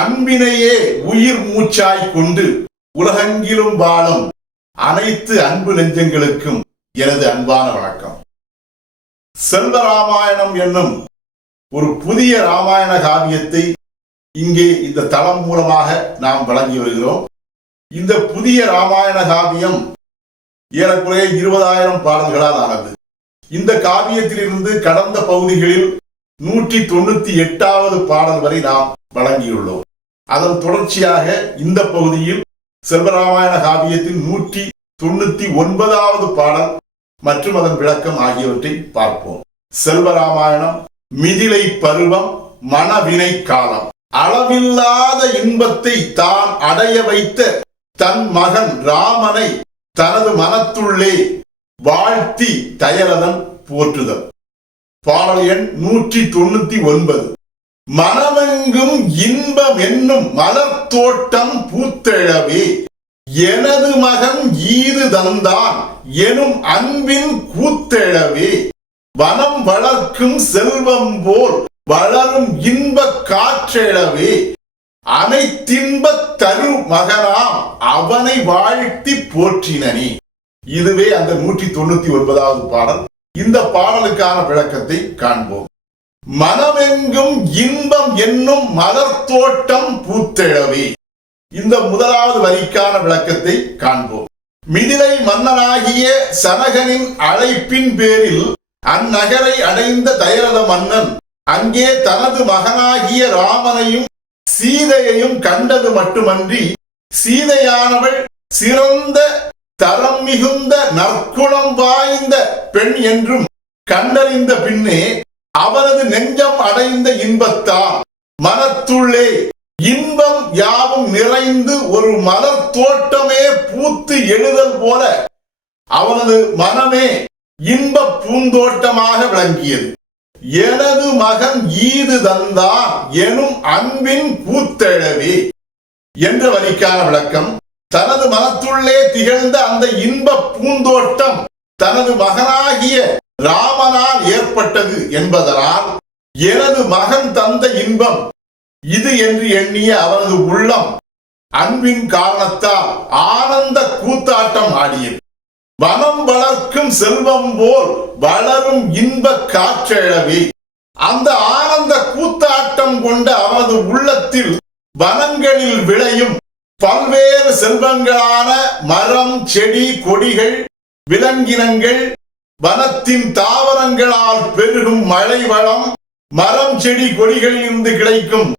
அன்பினையே உயிர் மூச்சாய் கொண்டு உலகெங்கிலும் வாழும் அனைத்து அன்பு நெஞ்சங்களுக்கும் எனது அன்பான வணக்கம். செல்வ ராமாயணம் என்னும் ஒரு புதிய ராமாயண காவியத்தை இங்கே இந்த தளம் மூலமாக நாம் வழங்கி வருகிறோம். இந்த புதிய ராமாயண காவியம் ஏறக்குறைய இருபதாயிரம் பாடல்களால் ஆனது. இந்த காவியத்திலிருந்து கடந்த பகுதிகளில் நூற்றி தொண்ணூத்தி எட்டாவது பாடல் வரை நாம் வழங்கியுள்ளோம். அதன் தொடர்ச்சியாக இந்த பகுதியில் செல்வராமாயண காவியத்தின் நூற்றி தொண்ணூத்தி ஒன்பதாவது பாடல் மற்றும் அதன் விளக்கம் ஆகியவற்றை பார்ப்போம். செல்வராமாயணம் மிதிலை பருவம் மனவினை காலம். அளவில்லாத இன்பத்தை தான் அடைய வைத்த தன் மகன் ராமனை தனது மனத்துள்ளே வாழ்த்தி தயரதன் போற்றுதல். பாடல் எண் நூற்றி தொண்ணூத்தி ஒன்பது. மனமெங்கும் இன்பம் என்னும் மலர் தோட்டம் பூத்தெழவே. எனது மகன் ஈது தந்தான் எனும் அன்பின் கூத்தெழவே. வனம் வளர்க்கும் செல்வம் போல் வளரும் இன்ப காற்றெழவே. அனைத்தின்ப தரு மகனாம் அவனை வாழ்த்தி போற்றினனே. இதுவே அந்த நூற்றி தொண்ணூத்தி ஒன்பதாவது பாடல். இந்த பாடலுக்கான விளக்கத்தை காண்போம். மனமெங்கும் இன்பம் என்னும் மலர் தோட்டம் பூத்தெழவே. இந்த முதலாவது வரிக்கான விளக்கத்தை காண்போம். மிதிலை மன்னனாகிய சனகனின் அழைப்பின் பேரில் அந்நகரை அடைந்த தயரத மன்னன் அங்கே தனது மகனாகிய ராமனையும் சீதையையும் கண்டது மட்டுமன்றி சீதையானவள் சிறந்த தரம் மிகுந்த நற்குணம் வாய்ந்த பெண் என்றும் கண்டறிந்த பின்னே அவரது நெஞ்சம் அடைந்த இன்பத்தால் மனத்துள்ளே இன்பம் யாவும் நிறைந்து ஒரு மலர் தோட்டமே பூத்து எழுதல் போல அவனது மனமே இன்ப பூந்தோட்டமாக விளங்கியது. எனது மகன் ஈது தந்தான் எனும் அன்பின் கூத்தெழவே என்ற வரிக்கான விளக்கம். தனது மனத்துள்ளே திகழ்ந்த அந்த இன்ப பூந்தோட்டம் தனது மகனாகிய ரா ஏற்பட்டது என்பதனால் எனது மகன் தந்த இன்பம் இது என்று எண்ணிய அவனது உள்ளம் அன்பின் காரணத்தால் ஆனந்த கூத்தாட்டம் ஆடியது. வனம் வளர்க்கும் செல்வம் போல் வளரும் இன்ப காற்றெழவே. அந்த ஆனந்த கூத்தாட்டம் கொண்ட அவனது உள்ளத்தில் வனங்களில் விளையும் பல்வேறு செல்வங்களான மரம் செடி கொடிகள் விலங்கினங்கள் வனத்தின் தாவரங்களால் பெருகும் மழை வளம் மரம் செடி கொடிகளில் இருந்து கிடைக்கும்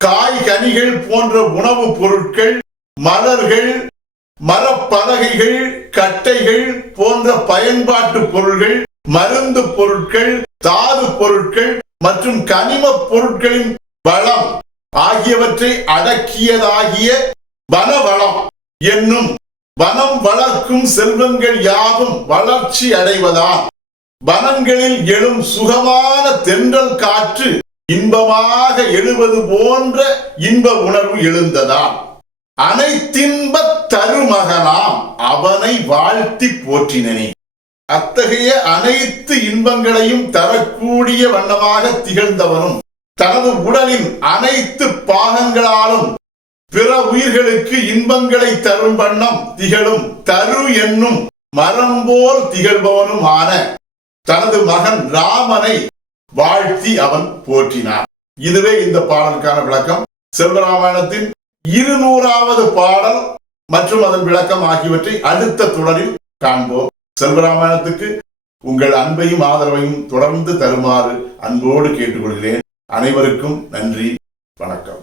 காய் கனிகள் போன்ற உணவுப் பொருட்கள் மலர்கள் மரப்பலகைகள் கட்டைகள் போன்ற பயன்பாட்டு பொருள்கள் மருந்து பொருட்கள் தாது பொருட்கள் மற்றும் கனிம பொருட்களின் வளம் ஆகியவற்றை அடக்கியதாகிய வனவளம் என்னும் வனம் வளர்க்கும் செல்வங்கள் யாவும் வளர்ச்சி அடைவதால் வனங்களில் எழும் சுகமான தென்றல் காற்று இன்பமாக எழுவது போன்ற இன்ப உணர்வு எழுந்ததால் அனைத்தின்ப தருமகனாம் அவனை வாழ்த்தி போற்றினனே. அத்தகைய அனைத்து இன்பங்களையும் தரக்கூடிய வண்ணமாக திகழ்ந்தவனும் தனது உடலின் அனைத்து பாகங்களாலும் பிற உயிர்களுக்கு இன்பங்களை தரும் வண்ணம் திகழும் தரு என்னும் மரம் போல் திகழ்பவனும் ஆன தனது மகன் ராமனை வாழ்த்தி அவன் போற்றினான். இதுவே இந்த பாடலுக்கான விளக்கம். செல்வராமாயணத்தின் இருநூறாவது பாடல் மற்றும் அதன் விளக்கம் ஆகியவற்றை அடுத்த தொடரில் காண்போம். செல்வராமாயணத்துக்கு உங்கள் அன்பையும் ஆதரவையும் தொடர்ந்து தருமாறு அன்போடு கேட்டுக்கொள்கிறேன். அனைவருக்கும் நன்றி. வணக்கம்.